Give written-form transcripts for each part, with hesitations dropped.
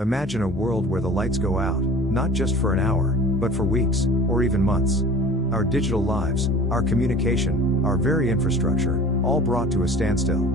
Imagine a world where the lights go out, not just for an hour, but for weeks, or even months. Our digital lives, our communication, our very infrastructure, all brought to a standstill.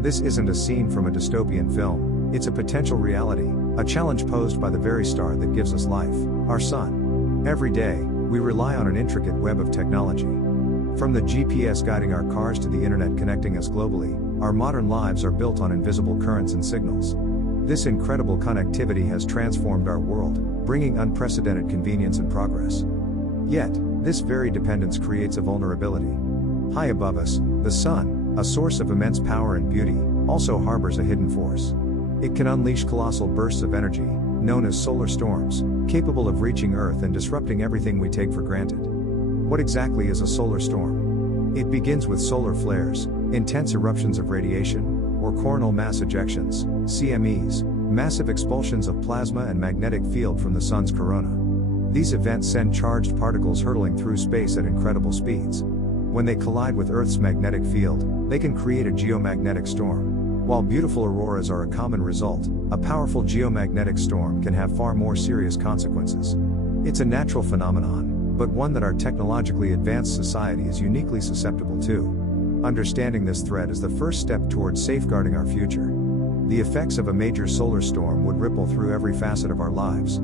This isn't a scene from a dystopian film, it's a potential reality, a challenge posed by the very star that gives us life, our sun. Every day, we rely on an intricate web of technology. From the GPS guiding our cars to the internet connecting us globally, our modern lives are built on invisible currents and signals. This incredible connectivity has transformed our world, bringing unprecedented convenience and progress. Yet, this very dependence creates a vulnerability. High above us, the sun, a source of immense power and beauty, also harbors a hidden force. It can unleash colossal bursts of energy, known as solar storms, capable of reaching Earth and disrupting everything we take for granted. What exactly is a solar storm? It begins with solar flares, intense eruptions of radiation, or coronal mass ejections, CMEs, massive expulsions of plasma and magnetic field from the sun's corona. These events send charged particles hurtling through space at incredible speeds. When they collide with Earth's magnetic field, they can create a geomagnetic storm. While beautiful auroras are a common result, a powerful geomagnetic storm can have far more serious consequences. It's a natural phenomenon, but one that our technologically advanced society is uniquely susceptible to. Understanding this threat is the first step towards safeguarding our future. The effects of a major solar storm would ripple through every facet of our lives.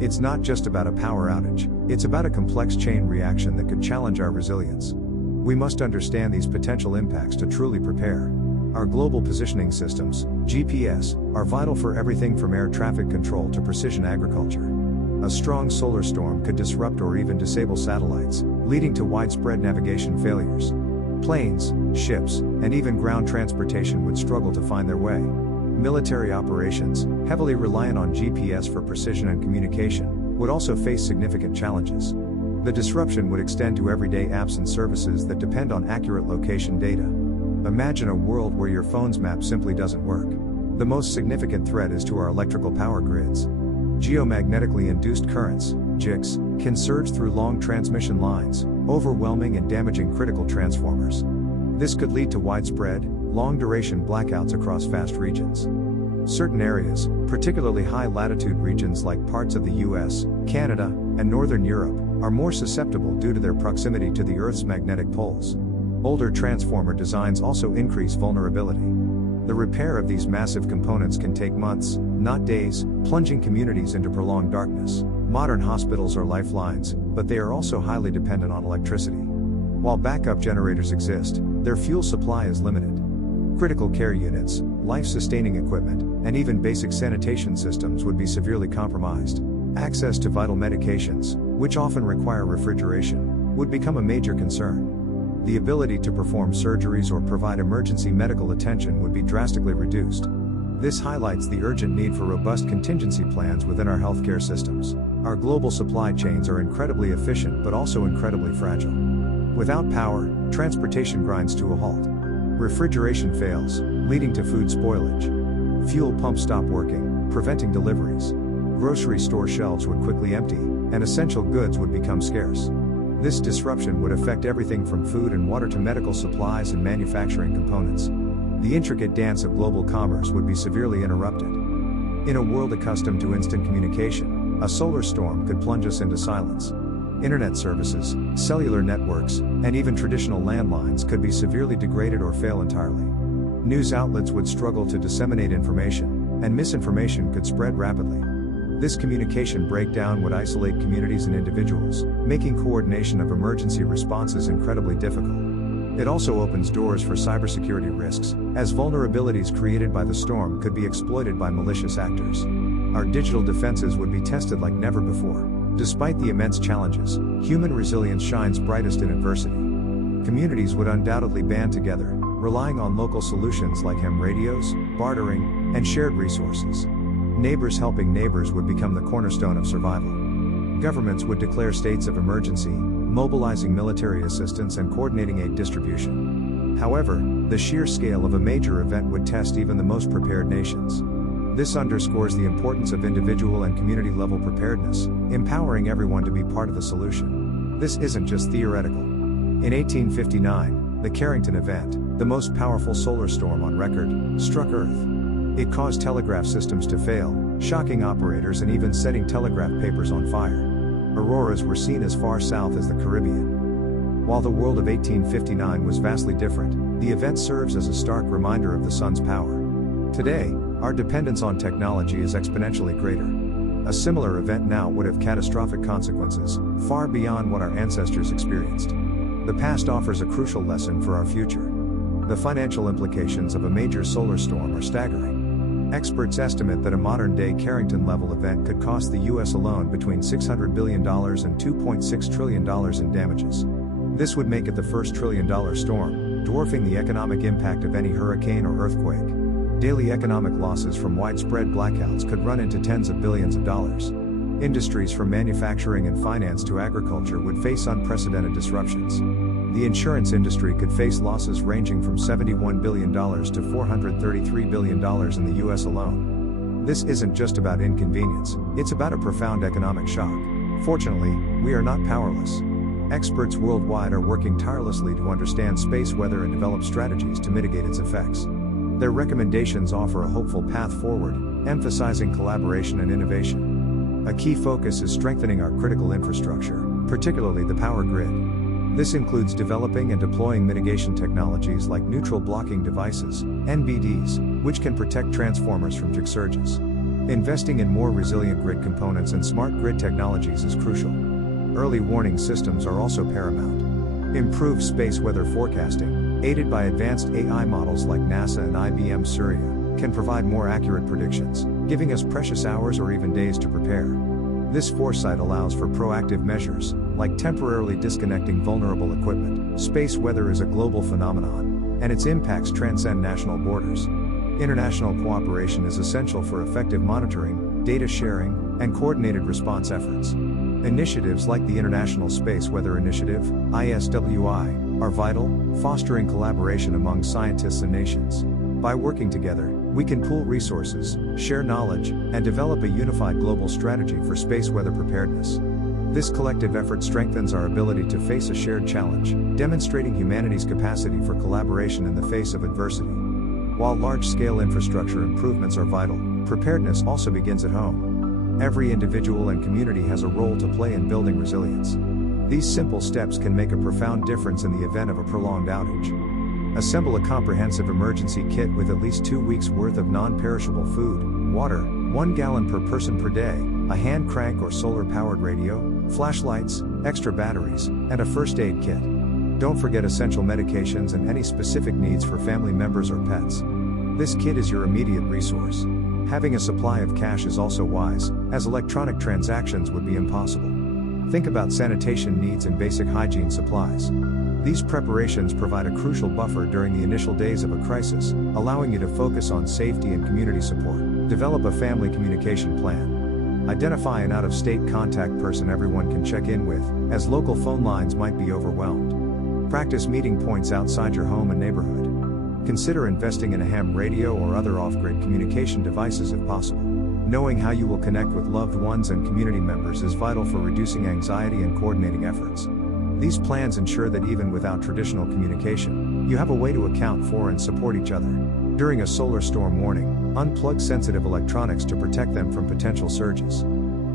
It's not just about a power outage, it's about a complex chain reaction that could challenge our resilience. We must understand these potential impacts to truly prepare. Our global positioning systems, GPS, are vital for everything from air traffic control to precision agriculture. A strong solar storm could disrupt or even disable satellites, leading to widespread navigation failures. Planes, ships, and even ground transportation would struggle to find their way. Military operations, heavily reliant on GPS for precision and communication, would also face significant challenges. The disruption would extend to everyday apps and services that depend on accurate location data. Imagine a world where your phone's map simply doesn't work. The most significant threat is to our electrical power grids. Geomagnetically induced currents, GICs, can surge through long transmission lines, overwhelming and damaging critical transformers. This could lead to widespread, long-duration blackouts across vast regions. Certain areas, particularly high-latitude regions like parts of the US, Canada, and Northern Europe, are more susceptible due to their proximity to the Earth's magnetic poles. Older transformer designs also increase vulnerability. The repair of these massive components can take months, not days, plunging communities into prolonged darkness. Modern hospitals are lifelines, but they are also highly dependent on electricity. While backup generators exist, their fuel supply is limited. Critical care units, life-sustaining equipment, and even basic sanitation systems would be severely compromised. Access to vital medications, which often require refrigeration, would become a major concern. The ability to perform surgeries or provide emergency medical attention would be drastically reduced. This highlights the urgent need for robust contingency plans within our healthcare systems. Our global supply chains are incredibly efficient but also incredibly fragile. Without power, transportation grinds to a halt. Refrigeration fails, leading to food spoilage. Fuel pumps stop working, preventing deliveries. Grocery store shelves would quickly empty, and essential goods would become scarce. This disruption would affect everything from food and water to medical supplies and manufacturing components. The intricate dance of global commerce would be severely interrupted. In a world accustomed to instant communication, a solar storm could plunge us into silence. Internet services, cellular networks, and even traditional landlines could be severely degraded or fail entirely. News outlets would struggle to disseminate information, and misinformation could spread rapidly. This communication breakdown would isolate communities and individuals, making coordination of emergency responses incredibly difficult. It also opens doors for cybersecurity risks, as vulnerabilities created by the storm could be exploited by malicious actors. Our digital defenses would be tested like never before. Despite the immense challenges, human resilience shines brightest in adversity. Communities would undoubtedly band together, relying on local solutions like ham radios, bartering, and shared resources. Neighbors helping neighbors would become the cornerstone of survival. Governments would declare states of emergency, mobilizing military assistance and coordinating aid distribution. However, the sheer scale of a major event would test even the most prepared nations. This underscores the importance of individual and community-level preparedness, empowering everyone to be part of the solution. This isn't just theoretical. In 1859, the Carrington Event, the most powerful solar storm on record, struck Earth. It caused telegraph systems to fail, shocking operators and even setting telegraph papers on fire. Auroras were seen as far south as the Caribbean. While the world of 1859 was vastly different, the event serves as a stark reminder of the sun's power. Today, our dependence on technology is exponentially greater. A similar event now would have catastrophic consequences, far beyond what our ancestors experienced. The past offers a crucial lesson for our future. The financial implications of a major solar storm are staggering. Experts estimate that a modern-day Carrington-level event could cost the U.S. alone between $600 billion and $2.6 trillion in damages. This would make it the first trillion-dollar storm, dwarfing the economic impact of any hurricane or earthquake. Daily economic losses from widespread blackouts could run into tens of billions of dollars. Industries from manufacturing and finance to agriculture would face unprecedented disruptions. The insurance industry could face losses ranging from $71 billion to $433 billion in the U.S. alone. This isn't just about inconvenience, it's about a profound economic shock. Fortunately, we are not powerless. Experts worldwide are working tirelessly to understand space weather and develop strategies to mitigate its effects. Their recommendations offer a hopeful path forward, emphasizing collaboration and innovation. A key focus is strengthening our critical infrastructure, particularly the power grid. This includes developing and deploying mitigation technologies like neutral blocking devices, NBDs, which can protect transformers from tick surges. Investing in more resilient grid components and smart grid technologies is crucial. Early warning systems are also paramount. Improved space weather forecasting, aided by advanced AI models like NASA and IBM Surya, can provide more accurate predictions, giving us precious hours or even days to prepare. This foresight allows for proactive measures, like temporarily disconnecting vulnerable equipment. Space weather is a global phenomenon, and its impacts transcend national borders. International cooperation is essential for effective monitoring, data sharing, and coordinated response efforts. Initiatives like the International Space Weather Initiative, ISWI, are vital, fostering collaboration among scientists and nations. By working together, we can pool resources, share knowledge, and develop a unified global strategy for space weather preparedness. This collective effort strengthens our ability to face a shared challenge, demonstrating humanity's capacity for collaboration in the face of adversity. While large-scale infrastructure improvements are vital, preparedness also begins at home. Every individual and community has a role to play in building resilience. These simple steps can make a profound difference in the event of a prolonged outage. Assemble a comprehensive emergency kit with at least 2 weeks' worth of non-perishable food, water, 1 gallon per person per day, a hand crank or solar-powered radio, flashlights, extra batteries, and a first aid kit. Don't forget essential medications and any specific needs for family members or pets. This kit is your immediate resource. Having a supply of cash is also wise, as electronic transactions would be impossible. Think about sanitation needs and basic hygiene supplies. These preparations provide a crucial buffer during the initial days of a crisis, allowing you to focus on safety and community support. Develop a family communication plan. Identify an out-of-state contact person everyone can check in with, as local phone lines might be overwhelmed. Practice meeting points outside your home and neighborhood. Consider investing in a ham radio or other off-grid communication devices if possible. Knowing how you will connect with loved ones and community members is vital for reducing anxiety and coordinating efforts. These plans ensure that even without traditional communication, you have a way to account for and support each other. During a solar storm warning, unplug sensitive electronics to protect them from potential surges.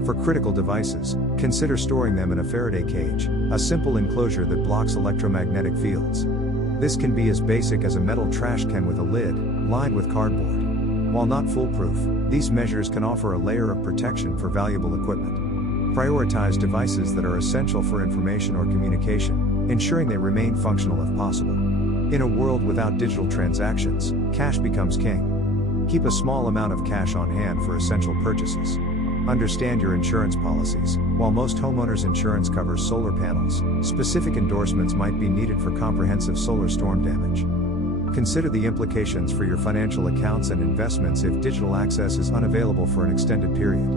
For critical devices, consider storing them in a Faraday cage, a simple enclosure that blocks electromagnetic fields. This can be as basic as a metal trash can with a lid, lined with cardboard. While not foolproof, these measures can offer a layer of protection for valuable equipment. Prioritize devices that are essential for information or communication, ensuring they remain functional if possible. In a world without digital transactions, cash becomes king. Keep a small amount of cash on hand for essential purchases. Understand your insurance policies. While most homeowners' insurance covers solar panels, specific endorsements might be needed for comprehensive solar storm damage. Consider the implications for your financial accounts and investments if digital access is unavailable for an extended period.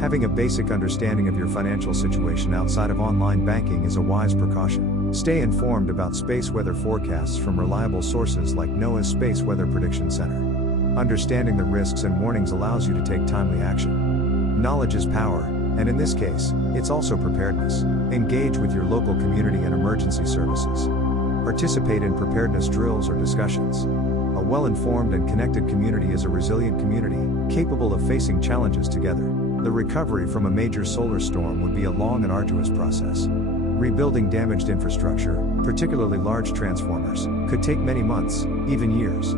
Having a basic understanding of your financial situation outside of online banking is a wise precaution. Stay informed about space weather forecasts from reliable sources like NOAA's Space Weather Prediction Center. Understanding the risks and warnings allows you to take timely action. Knowledge is power, and in this case, it's also preparedness. Engage with your local community and emergency services. Participate in preparedness drills or discussions. A well-informed and connected community is a resilient community, capable of facing challenges together. The recovery from a major solar storm would be a long and arduous process. Rebuilding damaged infrastructure, particularly large transformers, could take many months, even years.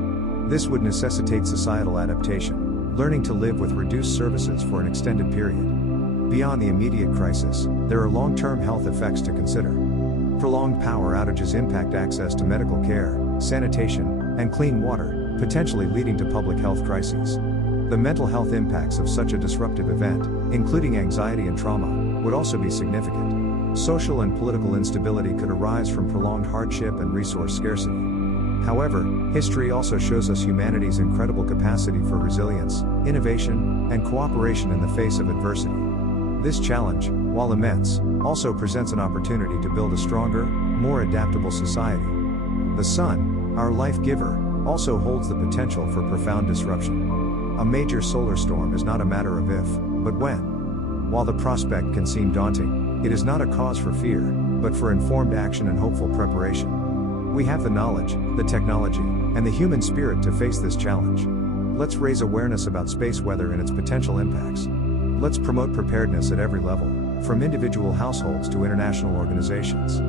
This would necessitate societal adaptation, learning to live with reduced services for an extended period. Beyond the immediate crisis, there are long-term health effects to consider. Prolonged power outages impact access to medical care, sanitation, and clean water, potentially leading to public health crises. The mental health impacts of such a disruptive event, including anxiety and trauma, would also be significant. Social and political instability could arise from prolonged hardship and resource scarcity. However, history also shows us humanity's incredible capacity for resilience, innovation, and cooperation in the face of adversity. This challenge, while immense, also presents an opportunity to build a stronger, more adaptable society. The sun, our life giver, also holds the potential for profound disruption. A major solar storm is not a matter of if, but when. While the prospect can seem daunting, it is not a cause for fear, but for informed action and hopeful preparation. We have the knowledge, the technology, and the human spirit to face this challenge. Let's raise awareness about space weather and its potential impacts. Let's promote preparedness at every level, from individual households to international organizations.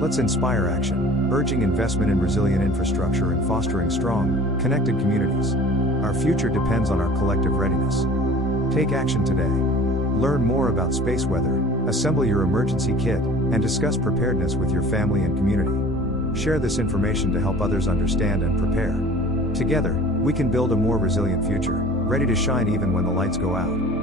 Let's inspire action, urging investment in resilient infrastructure and fostering strong, connected communities. Our future depends on our collective readiness. Take action today. Learn more about space weather, assemble your emergency kit, and discuss preparedness with your family and community. Share this information to help others understand and prepare. Together, we can build a more resilient future, ready to shine even when the lights go out.